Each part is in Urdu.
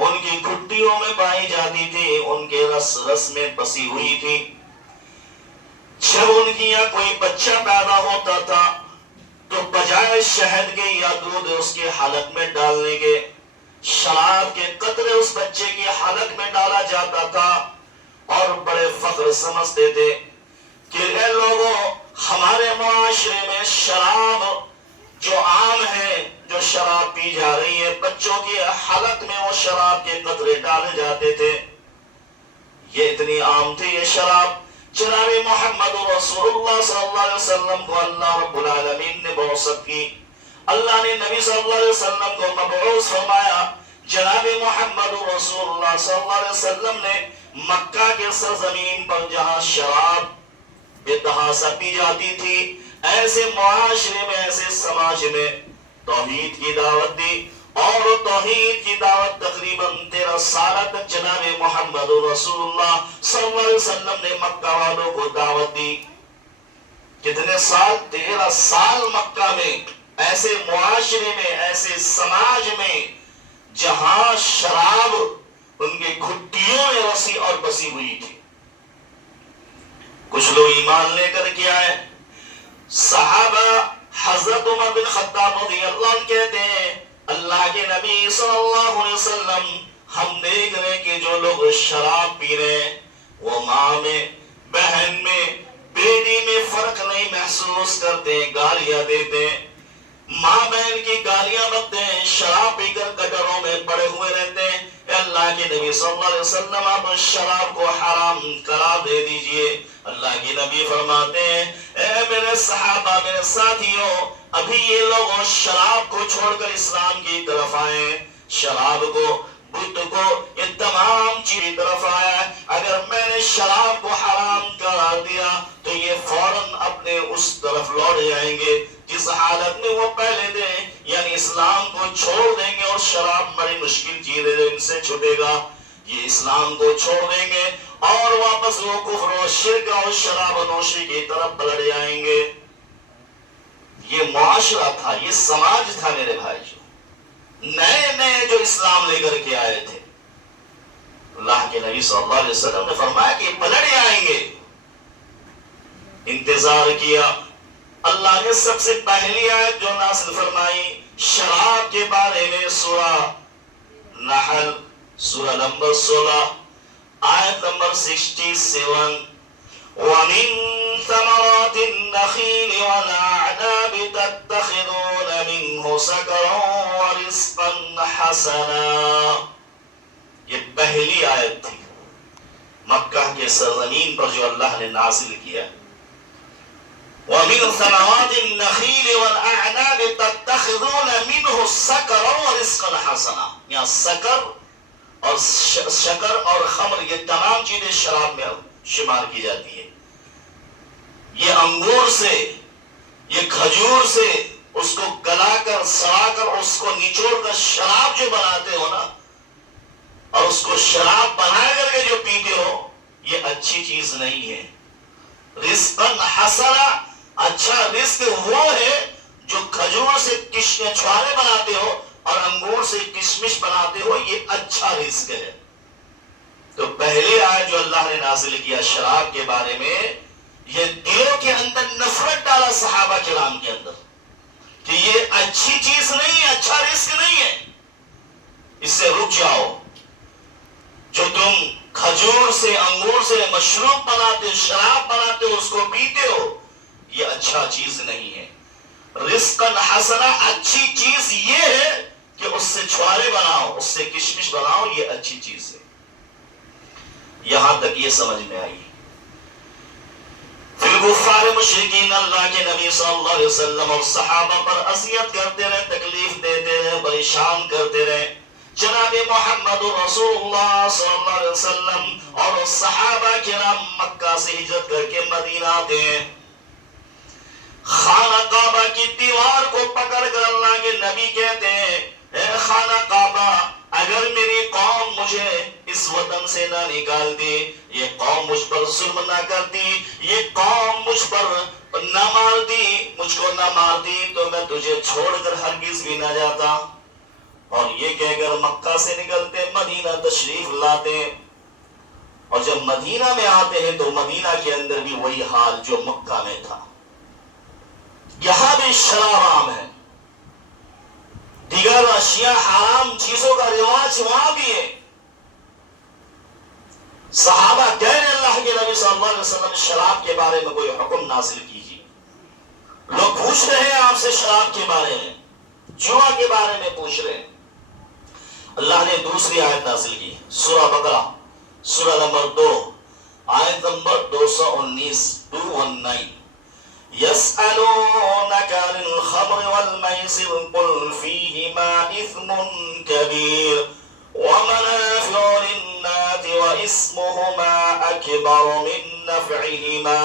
ان کی گھٹیوں میں پائی جاتی تھی، ان کے رس رس میں بسی ہوئی تھی۔ جب ان کی یہاں کوئی بچہ پیدا ہوتا تھا تو بجائے شہد کے یا دودھ اس کے حلق میں ڈالنے کے، شراب کے قطرے اس بچے کی حلق میں ڈالا جاتا تھا، اور بڑے فخر سمجھتے تھے کہ اے لوگوں، ہمارے معاشرے میں شراب جو عام ہے، جو شراب پی جا رہی ہے، بچوں کے حلق میں وہ شراب کے قطرے ڈالے جاتے تھے، یہ اتنی عام تھی یہ شراب۔ جناب محمد رسول اللہ صلی اللہ علیہ وسلم کو اللہ رب العالمین نے بعثت کی، اللہ نے نبی صلی اللہ علیہ وسلم کو مبعوث فرمایا۔ جناب محمد رسول اللہ صلی اللہ علیہ وسلم نے مکہ کے سرزمین پر جہاں شراب بے تحاشا پی جاتی تھی، ایسے معاشرے میں، ایسے سماج میں توحید کی دعوت دی، اور توحید کی دعوت تقریباً 13 سال تک جناب محمد رسول اللہ صلی اللہ علیہ وسلم نے مکہ والوں کو دعوت دی۔ کتنے سال؟ 13 سال مکہ میں، ایسے معاشرے میں، ایسے سماج میں جہاں شراب ان کے گھٹیوں میں رسی اور بسی ہوئی تھی۔ کچھ لوگ ایمان لے کر کے آئے۔ صحابہ حضرت عمر بن خطاب رضی اللہ عنہ کہتے ہیں، اللہ کے نبی صلی اللہ علیہ وسلم، ہم دیکھ رہے کہ جو لوگ شراب پی رہے ہیں وہ ماں میں، بہن میں، بیٹی میں فرق نہیں محسوس کرتے، گالیاں دیتے ہیں، ماں بہن کی گالیاں بکتے ہیں، شراب پی کر گٹروں میں پڑے ہوئے رہتے ہیں۔ اے اللہ کے نبی صلی اللہ علیہ وسلم، آپ شراب کو حرام قرار دے دیجئے۔ اللہ کے نبی فرماتے ہیں، اے میرے صحابہ، میرے ساتھیوں، ابھی یہ لوگ شراب کو چھوڑ کر اسلام کی طرف آئے، شراب کو، بدھ کو، یہ تمام چیز طرف آیا۔ اگر میں نے شراب کو حرام قرار دیا تو یہ فوراً اپنے اس طرف لوٹ جائیں گے جس حالت میں وہ پہلے تھے، یعنی اسلام کو چھوڑ دیں گے، اور شراب بڑی مشکل چیز ہے جو ان سے چھوٹے گا۔ یہ اسلام کو چھوڑ دیں گے اور واپس وہ کفر و شرک اور شراب نوشی کی طرف پلٹ جائیں گے۔ یہ معاشرہ تھا، یہ سماج تھا میرے بھائی، جو نئے نئے جو اسلام لے کر کے آئے تھے۔ اللہ کے نبی صلی اللہ علیہ وسلم نے فرمایا کہ پلٹ جائیں گے۔ انتظار کیا، اللہ نے سب سے پہلی آیت جو نازل فرمائی شراب کے بارے میں، سورہ نحل، سورہ نمبر 16، آیت نمبر 67، وَمِن ثَمَرَاتِ النَّخِيلِ وَالْأَعْنَابِ تَتَّخِذُونَ مِنْهُ سَكَرًا وَرِزْقًا حَسَنًا۔ یہ پہلی آیت تھی مکہ کے سرزمین پر جو اللہ نے نازل کیا۔ وَمِن ثَمَرَاتِ النَّخِيلِ وَالْأَعْنَابِ تَتَّخِذُونَ مِنْهُ سَكَرًا وَرِزْقًا حَسَنًا۔ یہاں سکر اور شکر اور خمر، یہ تمام چیزیں شراب میں شمار کی جاتی ہے۔ یہ انگور سے، یہ کھجور سے اس کو گلا کر، سڑا کر، اس کو نچوڑ کر شراب جو بناتے ہو نا، اور اس کو شراب بنا کر کے جو پیتے ہو، یہ اچھی چیز نہیں ہے۔ رزقاً حسنا، اچھا رزق وہ ہے جو کھجور سے چھوارے بناتے ہو اور انگور سے کشمش بناتے ہو، یہ اچھا رزق ہے۔ تو پہلے آیت جو اللہ نے نازل کیا شراب کے بارے میں، یہ دلوں کے اندر نفرت ڈالا صحابہ کرام کے اندر کہ یہ اچھی چیز نہیں ہے، اچھا رزق نہیں ہے، اس سے رک جاؤ۔ جو تم کھجور سے، انگور سے مشروب بناتے ہو، شراب بناتے ہو، اس کو پیتے ہو، یہ اچھا چیز نہیں ہے۔ رزقاً حسنا، اچھی چیز یہ ہے کہ اس سے چھوارے بناؤ، اس سے کشمش بناؤ، یہ اچھی چیز ہے۔ یہاں تک یہ سمجھ میں آئی۔ پھر کفار مشرکین اللہ کے نبی صلی اللہ علیہ وسلم اور صحابہ پر اذیت کرتے رہے، تکلیف دیتے رہے، پریشان کرتے رہے۔ جناب محمد رسول اللہ صلی اللہ علیہ وسلم اور صحابہ کرام مکہ سے ہجرت کر کے مدینہ آتے ہیں۔ خانہ کعبہ کی دیوار کو پکڑ کر اللہ کے نبی کہتے ہیں، اے خانہ کعبہ، اگر میری قوم مجھے اس وطن سے نہ نکال دی، یہ قوم مجھ پر ظلم نہ کرتی، یہ قوم مجھ پر نہ مارتی، مجھ کو نہ مارتی، تو میں تجھے چھوڑ کر ہرگز بھی نہ جاتا۔ اور یہ کہ اگر مکہ سے نکلتے مدینہ تشریف لاتے اور جب مدینہ میں آتے ہیں تو مدینہ کے اندر بھی وہی حال جو مکہ میں تھا. یہاں بھی شراب عام ہے, دیگر اشیاء حرام چیزوں کا رواج وہاں بھی ہے. صحابہ کہہ رہے اللہ کے نبی صلی اللہ علیہ وسلم شراب کے بارے میں کوئی حکم نازل کیجیے. لوگ پوچھ رہے ہیں آپ سے شراب کے بارے میں, جوا کے بارے میں پوچھ رہے ہیں. اللہ نے دوسری آیت نازل کی, سورہ بقرہ سورہ نمبر 2 آیت نمبر 219 219. يسألونك عن الخمر والميسر قل فيهما إثم كبير ومنافع للناس وإثمهما أكبر من نفعهما.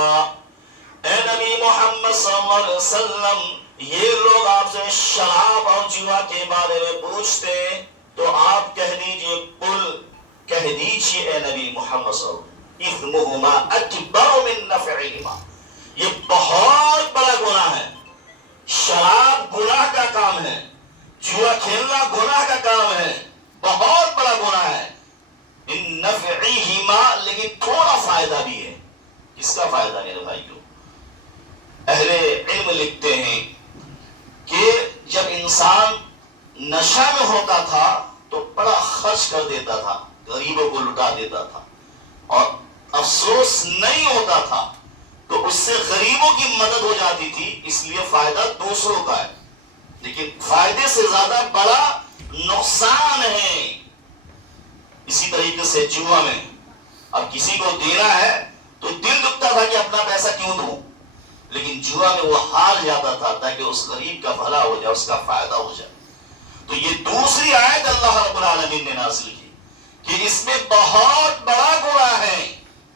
اے نبی محمد صلی اللہ علیہ وسلم, یہ لوگ آپ سے شراب اور جوا کے بارے میں پوچھتے تو آپ کہہ دیجئے, قل کہہ دیجئے اے نبی محمد صلی اللہ علیہ وسلم, إثمهما أكبر من نفعهما, یہ بہت بڑا گناہ ہے. شراب گناہ کا کام ہے, جوا کھیلنا گناہ کا کام ہے, بہت بڑا گناہ ہے. ان نفعہما, لیکن تھوڑا فائدہ بھی ہے. کس کا فائدہ میرے بھائیو؟ اہل علم لکھتے ہیں کہ جب انسان نشہ میں ہوتا تھا تو بڑا خرچ کر دیتا تھا, غریبوں کو لٹا دیتا تھا, اور افسوس نہیں ہوتا تھا تو اس سے غریبوں کی مدد ہو جاتی تھی. اس لیے فائدہ دوسروں کا ہے, لیکن فائدے سے زیادہ بڑا نقصان ہے. اسی طریقے سے جوا میں اب کسی کو دینا ہے تو دل دکھتا تھا کہ اپنا پیسہ کیوں دوں, لیکن جوا میں وہ ہار جاتا تھا تاکہ اس غریب کا بھلا ہو جائے, اس کا فائدہ ہو جائے. تو یہ دوسری آیت اللہ رب العالمین نے نازل کی کہ اس میں بہت بڑا گناہ ہے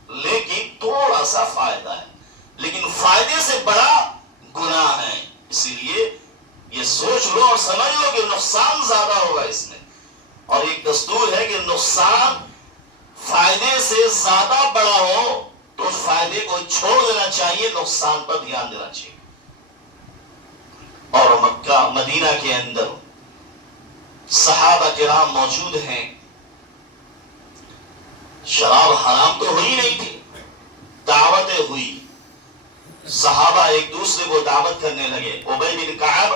لیکن تھوڑا سا فائدہ ہے, لیکن فائدے سے بڑا گناہ ہے. اسی لیے یہ سوچ لو اور سمجھ لو کہ نقصان زیادہ ہوگا اس میں, اور ایک دستور ہے کہ نقصان فائدے سے زیادہ بڑا ہو تو اس فائدے کو چھوڑ دینا چاہیے, نقصان پر دھیان دینا چاہیے. اور مکہ مدینہ کے اندر صحابہ کرام موجود ہیں. شراب حرام تو ہوئی نہیں تھی, دعوتیں ہوئی, صحابہ ایک دوسرے کو دعوت کرنے لگے. ابی بن کعب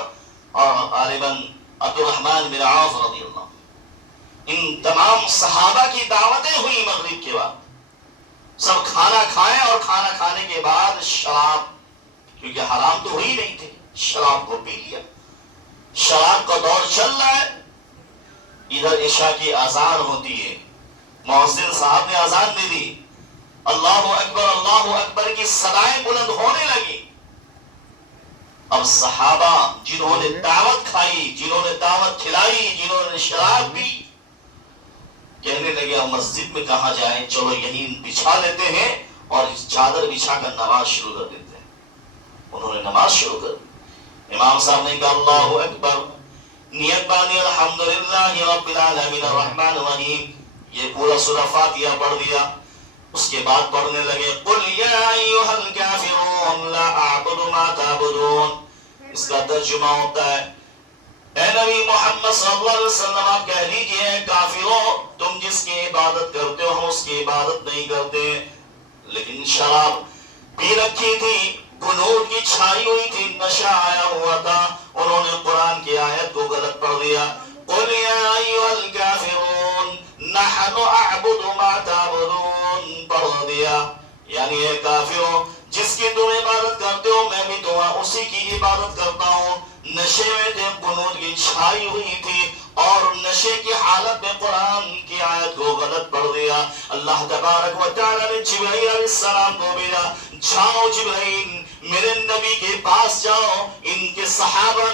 اور غالباً عبد الرحمن بن عوف رضی اللہ, ان تمام صحابہ کی دعوتیں ہوئی. مغرب کے بعد سب کھانا کھائیں اور کھانا کھانے کے بعد شراب, کیونکہ حرام تو ہوئی نہیں تھی, شراب کو پی لیا. شراب کا دور چل رہا ہے, ادھر عشاء کی اذان ہوتی ہے, مؤذن صاحب نے اذان دے دی, اللہ اکبر کی صدائیں بلند ہونے لگی. اب صحابہ جنہوں نے دعوت کھائی, جنہوں نے دعوت کھلائی, جنہوں نے شراب پی, کہنے لگے اب مسجد میں کہاں جائیں, چلو یہیں بچھا لیتے ہیں اور چادر بچھا کر نماز شروع کر دیتے ہیں. انہوں نے نماز شروع کر دی. امام صاحب نے کہا اللہ اکبر, نیت باندھی الحمدللہ رب العالمین الرحمن الرحیم, یہ پورا سورہ فاتحہ پڑھ دیا. اس کے بعد پڑھنے لگے قل یا ایھا الکافرون لا اعبد ما تعبدون. اس کا ترجمہ ہوتا ہے اے نبی محمد صلی اللہ علیہ وسلم آپ کہہ دیجئے کافروں, تم جس کی عبادت کرتے ہو ہم اس کی عبادت نہیں کرتے. لیکن شراب پی رکھی تھی, غنود کی چھائی ہوئی تھی, نشہ آیا ہوا تھا, انہوں نے قرآن کی آیت کو غلط پڑھ دیا. قل یا ایھا الکافرون نحن اعبد ما تعبدون پڑھ دیا, یعنی اے کافروں جس کی تم عبادت کرتے ہو میں بھی تمہیں اسی کی عبادت کرتا ہوں. نشے میں تھے, غنود کی چھائی ہوئی تھی اور نشے کی حالت میں قرآن کی آیت کو غلط پڑھ دیا. اللہ تبارک و تعالی نے جبرائیل علیہ السلام کو بھیجا, جاؤ جبرائیل میرے نبی کے پاس جاؤ, ان کے صحابہ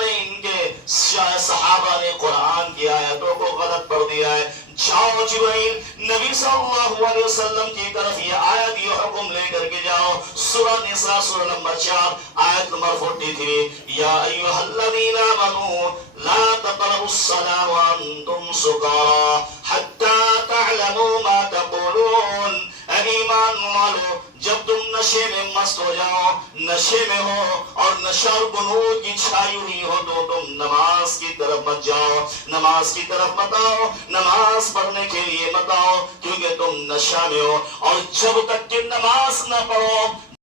نے قرآن کی آیتوں کو غلط پڑھ دیا ہے. جاؤ جبرائیل نبی صلی اللہ علیہ وسلم کی طرف یہ آیت یہ حکم لے کر کے جاؤ. سورہ نساء سورہ نمبر 4 آیت نمبر 43, یا ایھا الذین آمنوا لا تقربوا الصلاة وانتم سکارى حتی تعلموا ما تقولون. اے ایمان والو جب تم نشے میں مست ہو جاؤ, نشے میں ہو اور نشہ اور بنود کی چھائی ہوئی ہو تو تم نماز کی طرف مت جاؤ، نماز کی طرف مت آؤ، نماز پڑھنے کے لیے مت آؤ، کیونکہ تم نشہ میں ہو۔ اور جب تک کہ نماز نہ پڑھو